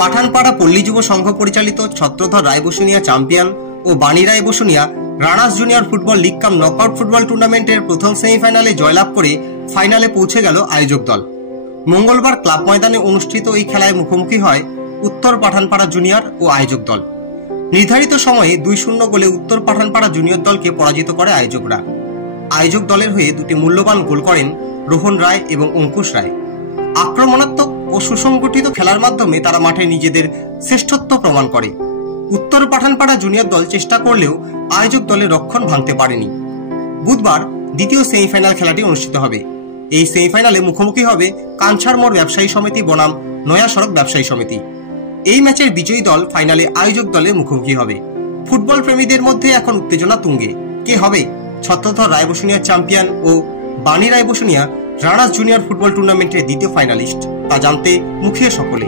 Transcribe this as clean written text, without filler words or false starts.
পাঠানপাড়া পল্লী যুব সংঘ পরিচালিত ছত্রধর রায় বসুনিয়া চ্যাম্পিয়ন ও Bani Roy Basunia runners junior football league cum knockout football টুর্নামেন্টের প্রথম সেমিফাইনালে জয়লাভ করে ফাইনালে পৌঁছে গেল আয়োজক দল। মঙ্গলবার ক্লাব ময়দানে অনুষ্ঠিত এই খেলায় মুখোমুখি হয় উত্তর পাঠানপাড়া জুনিয়র ও আয়োজক দল। নির্ধারিত সময়ে 2-0 গোলে উত্তর পাঠানপাড়া জুনিয়র দলকে পরাজিত করে আয়োজকরা। আয়োজক দলের হয়ে দুটি মূল্যবান গোল করেন রোহন রায় এবং অঙ্কুশ রায়। আক্রমণাত্মক ও সুসংগঠিত খেলার মাধ্যমে তারা মাঠে নিজেদের শ্রেষ্ঠত্ব প্রমাণ করে। উত্তর পাঠানপাড়া জুনিয়র দল চেষ্টা করলেও আয়োজক দলের রক্ষণ ভাঙতে পারেনি। বুধবার দ্বিতীয় সেমিফাইনাল খেলাটি অনুষ্ঠিত হবে। এই সেমিফাইনালে মুখোমুখি হবে কাঞ্ছার মোড় ব্যবসায়ী সমিতি বনাম নয়া সড়ক ব্যবসায়ী সমিতি। এই ম্যাচের বিজয়ী দল ফাইনালে আয়োজক দলের মুখোমুখি হবে। ফুটবল প্রেমীদের মধ্যে এখন উত্তেজনা তুঙ্গে। কে হবে ছত্রধর রায় বসুনিয়া চ্যাম্পিয়ন ও Bani Roy Basunia runners junior football টুর্নামেন্টের দ্বিতীয় ফাইনালিস্ট, তা জানতে মুখিয়ে সকলে।